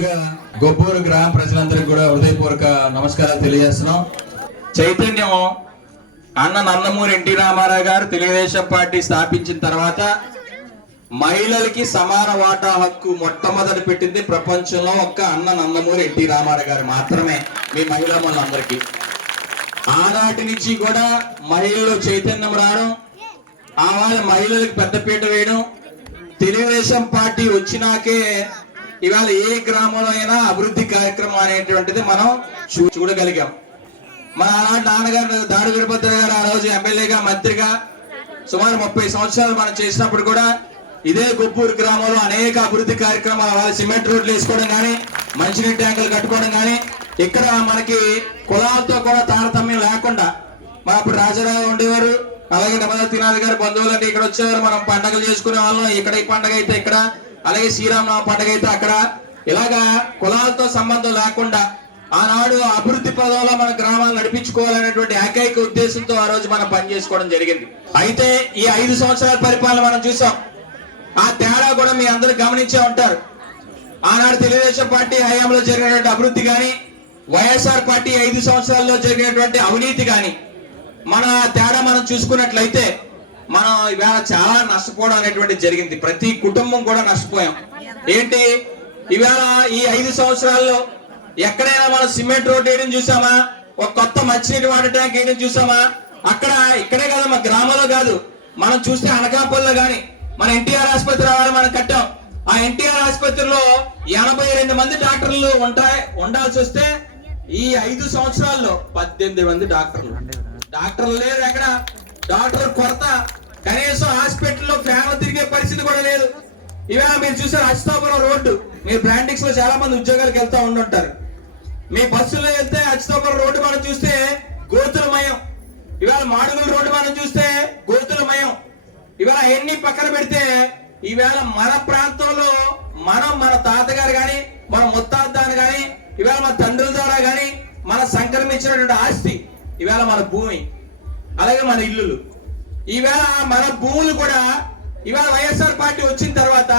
ముందుగా గొప్పూరు గ్రామ ప్రజలందరికీ కూడా హృదయపూర్వక నమస్కారాలు తెలియజేస్తున్నాం. చైతన్యం అన్న నందమూరి ఎన్టీ రామారావు గారు తెలుగుదేశం పార్టీ స్థాపించిన తర్వాత మహిళలకి సమాన వాటా హక్కు మొట్టమొదటి పెట్టింది ప్రపంచంలో ఒక్క అన్న నందమూరి ఎన్టీ రామారావు గారు మాత్రమే. మీ మహిళా మనందరికీ ఆనాటి నుంచి కూడా మహిళల్లో చైతన్యం రావడం, ఆ వాళ్ళ మహిళలకు పెద్దపీట వేయడం, తెలుగుదేశం పార్టీ వచ్చినాకే ఇవాళ ఏ గ్రామంలో అయినా అభివృద్ధి కార్యక్రమం అనేటువంటిది మనం చూడగలిగాం. మన ఆనాటి నాన్నగారు దాడి వీరభద్ర గారు ఆ రోజు ఎమ్మెల్యేగా మంత్రిగా సుమారు 30 సంవత్సరాలు మనం చేసినప్పుడు కూడా ఇదే గొప్పూరు గ్రామంలో అనేక అభివృద్ధి కార్యక్రమాలు, వాళ్ళ సిమెంట్ రోడ్లు వేసుకోవడం కానీ, మంచినీటి ట్యాంకులు కట్టుకోవడం కానీ, ఇక్కడ మనకి కులాలతో కూడా తారతమ్యం లేకుండా మన అప్పుడు రాజారావు ఉండేవారు, అలాగే నమదతినాథ్ గారు బంధువులంటే ఇక్కడ వచ్చేవారు. మనం పండుగలు చేసుకునే వాళ్ళం. ఇక్కడ ఈ పండుగ అయితే ఇక్కడ, అలాగే శ్రీరామనవమి పండుగ అయితే అక్కడ, ఇలాగా కులాలతో సంబంధం లేకుండా ఆనాడు అభివృద్ధి పదంలో మన గ్రామాలు నడిపించుకోవాలనేటువంటి ఏకైక ఉద్దేశంతో ఆ రోజు మనం పనిచేసుకోవడం జరిగింది. అయితే ఈ 5 సంవత్సరాల పరిపాలన మనం చూసాం. ఆ తేడా కూడా మీ అందరూ గమనించే ఉంటారు. ఆనాడు తెలుగుదేశం పార్టీ హయాంలో జరిగినటువంటి అభివృద్ధి కానీ, వైఎస్ఆర్ పార్టీ 5 సంవత్సరాల్లో జరిగినటువంటి అవినీతి కానీ, మన తేడా మనం చూసుకున్నట్లయితే మనం ఇవాళ చాలా నష్టపోవడం అనేటువంటి జరిగింది. ప్రతి కుటుంబం కూడా నష్టపోయాం. ఏంటి ఇవాళ ఈ 5 సంవత్సరాల్లో ఎక్కడైనా మనం సిమెంట్ రోడ్ వేయడం చూసామా? ఒక కొత్త మంచినీటి వాటర్ ట్యాంక్ వేయడం చూసామా? అక్కడ ఇక్కడే కదా, మా గ్రామంలో కాదు, మనం చూస్తే అనకాపల్లిలో కానీ మన ఎన్టీఆర్ ఆసుపత్రి రావాలి మనం కట్టాం. ఆ ఎన్టీఆర్ ఆసుపత్రిలో 82 మంది డాక్టర్లు ఉండాల్సి వస్తే ఈ 5 సంవత్సరాల్లో 18 మంది డాక్టర్లు లేరు. ఎక్కడ డాక్టర్ కొరత, కనీసం హాస్పిటల్లో ఫ్యాన్ తిరిగే పరిస్థితి కూడా లేదు. ఇవాళ మీరు చూసారు అచ్యుతాపురం రోడ్డు, మీరు బ్రాండిక్స్ లో చాలా మంది ఉద్యోగాలకు వెళ్తా ఉండుంటారు. మీ బస్సులో వెళ్తే అచ్యుతాపురం రోడ్డు మనం చూస్తే గోతులమయం. ఇవాళ మాడుగుల రోడ్డు మనం చూస్తే గోతులమయం. ఇవాళ ఎన్ని పక్కన పెడితే ఈవేళ మన ప్రాంతంలో మన తాతగారు కానీ, మన ముత్తాతను కానీ, ఇవాళ మన తండ్రుల ద్వారా కానీ మన సంక్రమించినటువంటి ఆస్తి ఇవాళ మన భూమి, అలాగే మన ఇల్లులు. ఈవేళ మన భూములు కూడా ఇవాళ వైఎస్ఆర్ పార్టీ వచ్చిన తర్వాత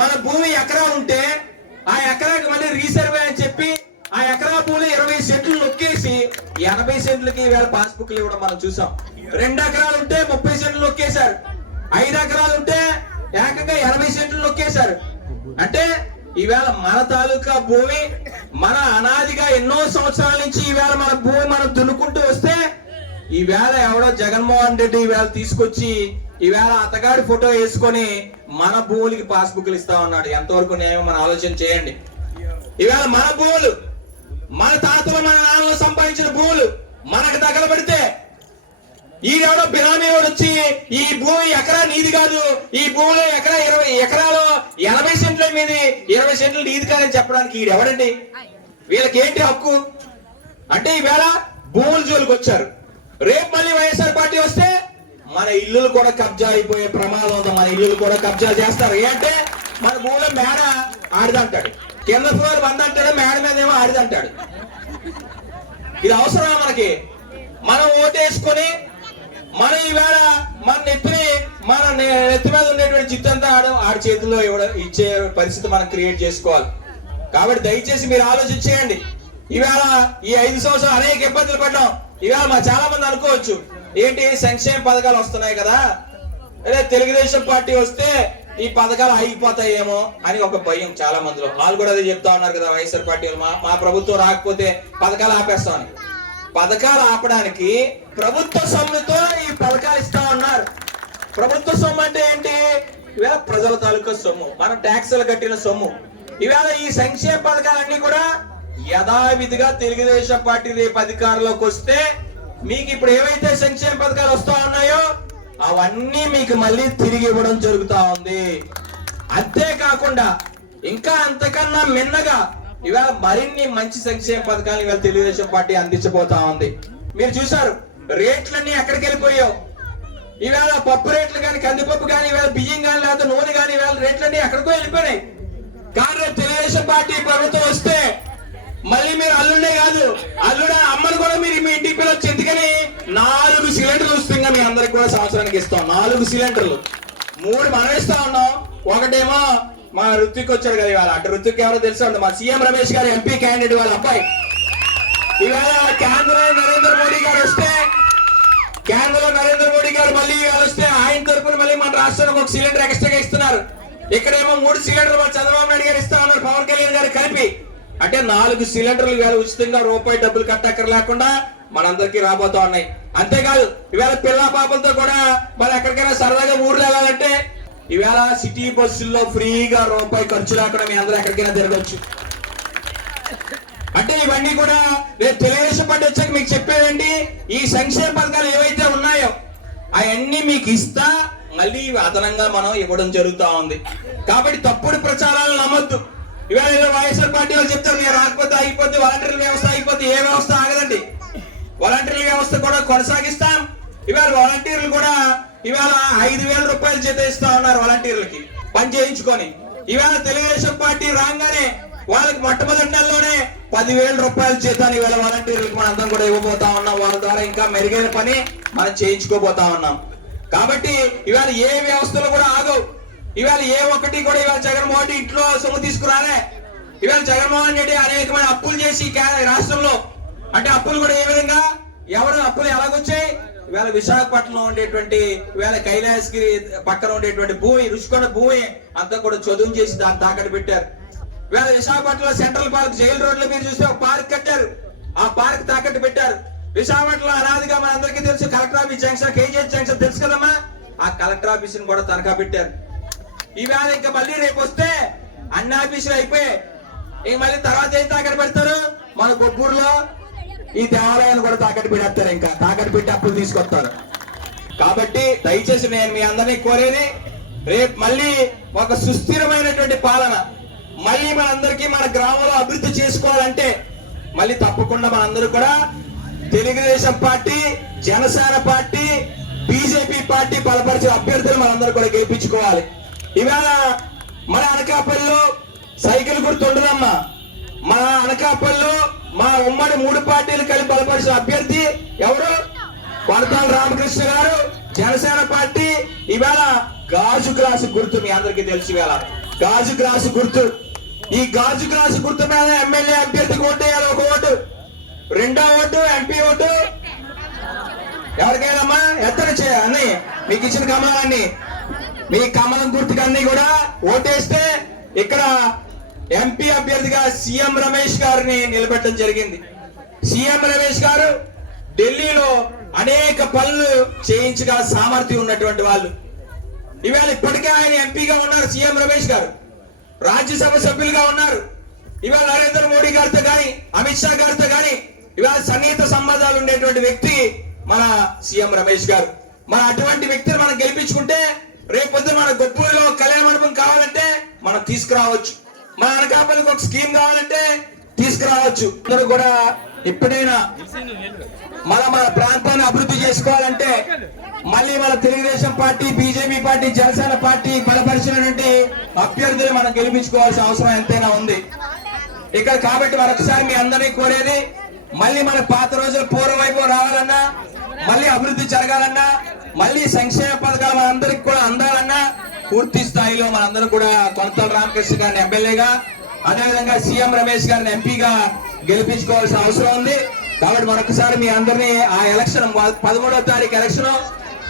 మన భూమి ఎకరా ఉంటే ఆ ఎకరాకి మళ్ళీ రీసర్వే అని చెప్పి ఆ ఎకరా భూమి 20 సెంట్లు నొక్కేసి 80 సెంట్లకి ఈవేళ పాస్బుక్లు ఇవ్వడం మనం చూసాం. 2 ఎకరాలు ఉంటే 30 సెంట్లు నొక్కేశారు. 5 ఎకరాలు ఉంటే ఏకంగా 80 సెంట్లు నొక్కేశారు. అంటే ఈవేళ మన తాలూకా భూమి మన అనాదిగా ఎన్నో సంవత్సరాల నుంచి ఈవేళ మన భూమి మనం దున్నుకుంటూ వస్తే ఈవేళ ఎవడో జగన్మోహన్ రెడ్డి ఈవేళ తీసుకొచ్చి ఈవేళ అతగాడి ఫోటో వేసుకొని మన భూములకి పాస్బుక్లు ఇస్తా ఉన్నాడు. ఎంతవరకు న్యాయం మన ఆలోచన చేయండి. ఈవేళ మన భూములు, మన తాతలు మన నాన్నలు సంపాదించిన భూములు మనకు తగలబడితే ఈడెవడో బినామీ వాడు వచ్చి ఈ భూమి ఎకరా నీది కాదు, ఈ భూమిలో ఎకరా 20 ఎకరాలు 80 సెంట్ల మీది, 20 సెంట్లు నీది కాదని చెప్పడానికి ఈడెవడండి? వీళ్ళకి ఏంటి హక్కు? అంటే ఈవేళ భూముల జోలికి వచ్చారు. రేపు మళ్ళీ వైఎస్ఆర్ పార్టీ వస్తే మన ఇల్లులు కూడా కబ్జా అయిపోయే ప్రమాదం ఉంది. మన ఇల్లులు కూడా కబ్జా చేస్తారు. ఏంటంటే మన భూమిలో మేడ ఆడిదంటాడు, కింద ఫ్లోర్ 100 అంటాడు, మేడ మీద ఏమో ఆడిదంటాడు. ఇది అవసరమా మనకి? మనం ఓటేసుకొని మన ఈవేళ మన నెత్తి మీద ఉండేటువంటి చిత్తంతా ఆడి చేతుల్లో ఇచ్చే పరిస్థితి మనం క్రియేట్ చేసుకోవాలి. కాబట్టి దయచేసి మీరు ఆలోచించేయండి. ఈవేళ ఈ 5 సంవత్సరాలు అనేక ఇబ్బందులు పడ్డాం. ఈవేళ చాలా మంది అనుకోవచ్చు, ఏంటి సంక్షేమ పథకాలు వస్తున్నాయి కదా, అదే తెలుగుదేశం పార్టీ వస్తే ఈ పథకాలు ఆగిపోతాయేమో అని ఒక భయం చాలా మందిలో. వాళ్ళు కూడా అదే చెప్తా ఉన్నారు కదా, వైఎస్ఆర్ పార్టీ మా ప్రభుత్వం రాకపోతే పథకాలు ఆపేస్తామని. పథకాలు ఆపడానికి ప్రభుత్వ సొమ్ముతో ఈ పథకాలు ఇస్తా ఉన్నారు. ప్రభుత్వ సొమ్ము అంటే ఏంటి? ఇవాళ ప్రజల తాలూకా సొమ్ము, మన ట్యాక్సులు కట్టిన సొమ్ము. ఇవాళ ఈ సంక్షేమ పథకాలన్నీ కూడా యథావిధిగా తెలుగుదేశం పార్టీ రేపు అధికారంలోకి వస్తే మీకు ఇప్పుడు ఏవైతే సంక్షేమ పథకాలు వస్తా ఉన్నాయో అవన్నీ మీకు మళ్ళీ తిరిగి ఇవ్వడం జరుగుతా ఉంది. అంతేకాకుండా ఇంకా అంతకన్నా మిన్నగా ఇవాళ మరిన్ని మంచి సంక్షేమ పథకాలు ఇవాళ తెలుగుదేశం పార్టీ అందించబోతా ఉంది. మీరు చూసారు రేట్లన్నీ ఎక్కడికి వెళ్ళిపోయావు. ఇవాళ పప్పు రేట్లు కానీ, కందిపప్పు కానీ, ఇవాళ బియ్యం కానీ, లేకపోతే నూనె కానీ, ఇవాళ రేట్లన్నీ ఎక్కడికో వెళ్ళిపోయినాయి. కానీ తెలుగుదేశం పార్టీ ప్రభుత్వం వస్తే మళ్ళీ మీరు అల్లుండే కాదు, అమ్మను కూడా మీరు మీ ఇంటికి పిల్లొచ్చి, ఎందుకని 4 సిలిండర్లు వస్తుందిగా మీ అందరికి కూడా సంవత్సరానికి ఇస్తాం. 4 సిలిండర్లు, 3 మనం ఇస్తా ఉన్నాం. ఒకటేమో మా ఋత్విక్ వచ్చాడు కదా ఇవాళ. అటు ఋత్విక్ ఎవరో తెలుసా, మా సీఎం రమేష్ గారు ఎంపీ క్యాండిడేట్ వాళ్ళ అబ్బాయి. ఇవాళ కేంద్రంలో నరేంద్ర మోడీ గారు వస్తే, కేంద్రంలో నరేంద్ర మోడీ గారు మళ్ళీ ఇవాళ వస్తే ఆయన తరపున మళ్ళీ మన రాష్ట్రానికి ఒక సిలిండర్ ఎక్స్ట్రాగా ఇస్తున్నారు. ఇక్కడేమో 3 సిలిండర్లు మన చంద్రబాబు నాయుడు గారు ఇస్తా ఉన్నారు, పవన్ కళ్యాణ్ గారు కలిపి. అంటే 4 సిలిండర్లు ఇవాళ ఉచితంగా రూపాయి డబ్బులు కట్టక్కర లేకుండా మనందరికీ రాబోతా ఉన్నాయి. అంతేకాదు ఇవాళ పిల్ల పాపలతో కూడా మరి ఎక్కడికైనా సరదాగా ఊర్లు వెళ్ళాలంటే ఇవాళ సిటీ బస్సుల్లో ఫ్రీగా రూపాయి ఖర్చు లేకుండా మీ అందరూ ఎక్కడికైనా తిరగచ్చు. అంటే ఇవన్నీ కూడా రేపు తెలుగుదేశం పార్టీ వచ్చాక మీకు చెప్పేదండి, ఈ సంక్షేమ పథకాలు ఏవైతే ఉన్నాయో అవన్నీ మీకు ఇస్తా మళ్ళీ అదనంగా మనం ఇవ్వడం జరుగుతూ ఉంది. కాబట్టి తప్పుడు ప్రచారాలు నమ్మొద్దు. ఇవాళ వైఎస్ఆర్ పార్టీ వాళ్ళు చెప్తారు మీరు రాకపోతే అయిపోతే, వాలంటీర్ల వ్యవస్థ అయిపోతే, ఏ వ్యవస్థ ఆగదండి. వాలంటీర్ల వ్యవస్థ కూడా కొనసాగిస్తాం. ఇవాళ వాలంటీర్లు కూడా ఇవాళ 5,000 రూపాయలు జీతం ఇస్తా ఉన్నారు వాలంటీర్లకి పని చేయించుకొని. ఇవాళ తెలుగుదేశం పార్టీ రాగానే వాళ్ళకి మొట్టమొదటి నెలలోనే 10,000 రూపాయల జీతాన్ని ఇవాళ వాలంటీర్లకు మనం అందరం కూడా ఇవ్వబోతా ఉన్నాం. వాళ్ళ ద్వారా ఇంకా మెరుగైన పని మనం చేయించుకోబోతా ఉన్నాం. కాబట్టి ఇవాళ ఏ వ్యవస్థలు కూడా ఆగవు. ఇవాళ ఏ ఒక్కటి కూడా ఇవాళ జగన్మోహన్ రెడ్డి ఇంట్లో సొమ్ము తీసుకురాలే. ఇవాళ జగన్మోహన్ రెడ్డి అనేకమైన అప్పులు చేసి రాష్ట్రంలో, అంటే అప్పులు కూడా ఏ విధంగా, ఎవరు అప్పులు ఎలాగొచ్చాయి, ఇవాళ విశాఖపట్నంలో ఉండేటువంటి ఇవాళ కైలాసగిరి పక్కన ఉండేటువంటి భూమి, రుషికొండ భూమి అంతా కూడా చదువు చేసి దాన్ని తాకట్టు పెట్టారు. ఇవాళ విశాఖపట్నంలో సెంట్రల్ పార్క్ జైలు రోడ్ల మీద చూస్తే ఒక పార్క్ కట్టారు, ఆ పార్క్ తాకట్టు పెట్టారు. విశాఖపట్నంలో అనాదిగా మన అందరికీ తెలుసు collector office junction, KGH junction తెలుసు కదమ్మా, ఆ కలెక్టర్ ఆఫీస్ ని కూడా తనఖా పెట్టారు. ఈవేళ ఇంకా మళ్ళీ రేపు వస్తే అన్ని ఆఫీసులు అయిపోయి ఇంక మళ్ళీ తర్వాత ఏం తాకట్టు పెడతారు, మన కొబ్బూరులో ఈ దేవాలయాన్ని కూడా తాకట్టు పెట్టేస్తారు, ఇంకా తాకట్టు పెట్టి అప్పులు తీసుకొస్తారు. కాబట్టి దయచేసి నేను మీ అందరినీ కోరేది, రేపు మళ్ళీ ఒక సుస్థిరమైనటువంటి పాలన, మళ్ళీ మనందరికీ మన గ్రామంలో అభివృద్ధి చేసుకోవాలంటే మళ్ళీ తప్పకుండా మనందరూ కూడా Telugu Desam party, Janasena party, BJP party బలపరిచిన అభ్యర్థులు మనందరూ కూడా గెలిపించుకోవాలి. ఇవాళ మన అనకాపల్లిలో సైకిల్ గుర్తు ఉండదమ్మా. మన అనకాపల్లిలో మా ఉమ్మడి 3 పార్టీలు కలిపి బలపరిచిన అభ్యర్థి ఎవరు? కొనతాల రామకృష్ణ గారు, జనసేన పార్టీ. ఇవాళ గాజు గ్లాసు గుర్తు మీ అందరికీ తెలుసు. ఇవాళ గాజు గ్లాసు గుర్తు, ఈ గాజు గ్లాసు గుర్తు మీద ఎమ్మెల్యే అభ్యర్థికి ఓటు వేయాలి, ఒక ఓటు. రెండో ఓటు ఎంపీ ఓటు ఎవరికైనామ్మా ఎత్తన అన్ని మీకు ఇచ్చిన కమలాన్ని, మీ కమలం గుర్తుకు అన్ని కూడా ఓటేస్తే ఇక్కడ ఎంపీ అభ్యర్థిగా సీఎం రమేష్ గారిని నిలబెట్టడం జరిగింది. సీఎం రమేష్ గారు ఢిల్లీలో అనేక పనులు చేయించగల సామర్థ్యం ఉన్నటువంటి వాళ్ళు. ఇవాళ ఇప్పటికే ఆయన ఎంపీగా ఉన్నారు సీఎం రమేష్ గారు, రాజ్యసభ సభ్యులుగా ఉన్నారు. ఇవాళ నరేంద్ర మోడీ గారితో గాని, అమిత్ షా గారితో గాని ఇవాళ సన్నిహిత సంబంధాలు ఉండేటువంటి వ్యక్తి మన సీఎం రమేష్ గారు. మన అటువంటి వ్యక్తిని మనం గెలిపించుకుంటే రేపొద్దు మన గొప్పలో కళ్యాణ మండపం కావాలంటే మనం తీసుకురావచ్చు, మన అనకాపల్లికి ఒక స్కీమ్ కావాలంటే తీసుకురావచ్చు. అందరూ కూడా ఎప్పుడైనా మన ప్రాంతాన్ని అభివృద్ధి చేసుకోవాలంటే మళ్ళీ మన Telugu Desam party, BJP party, Janasena party బలపరిచినటువంటి అభ్యర్థులు మనం గెలిపించుకోవాల్సిన అవసరం ఎంతైనా ఉంది ఇక్కడ. కాబట్టి మరొకసారి మీ అందరినీ కోరేది, మళ్ళీ మన పాత రోజుల పూర్వవైపు రావాలన్నా, మళ్ళీ అభివృద్ధి జరగాలన్నా, మళ్ళీ సంక్షేమ పథకాలు మనందరికి కూడా అందాలన్నా పూర్తి స్థాయిలో మనందరూ కూడా కొనతాల రామకృష్ణ గారిని ఎమ్మెల్యేగా, అదేవిధంగా సీఎం రమేష్ గారిని ఎంపీగా గెలిపించుకోవాల్సిన అవసరం ఉంది. కాబట్టి మరొకసారి మీ అందరినీ ఆ ఎలక్షన్ 13వ తారీఖు ఎలక్షన్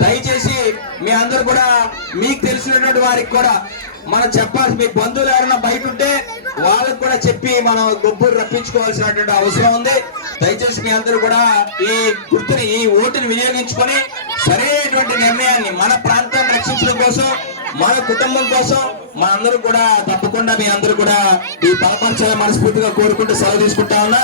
దయచేసి మీ అందరూ కూడా మీకు తెలిసినటువంటి వారికి కూడా మనం చెప్పాల్సి, మీ బంధువులు ఎవరైనా బయట ఉంటే వాళ్ళకు కూడా చెప్పి మనం గొప్పలు రప్పించుకోవాల్సినటువంటి అవసరం ఉంది. దయచేసి మీ అందరూ కూడా ఈ గుర్తుని, ఈ ఓటుని వినియోగించుకొని సరైనటువంటి నిర్ణయాన్ని మన ప్రాంతాన్ని రక్షించడం కోసం, మన కుటుంబం కోసం మనందరూ కూడా తప్పకుండా మీ అందరూ కూడా ఈ బలపరచాలని మనస్ఫూర్తిగా కోరుకుంటూ సెలవు తీసుకుంటా ఉన్నా.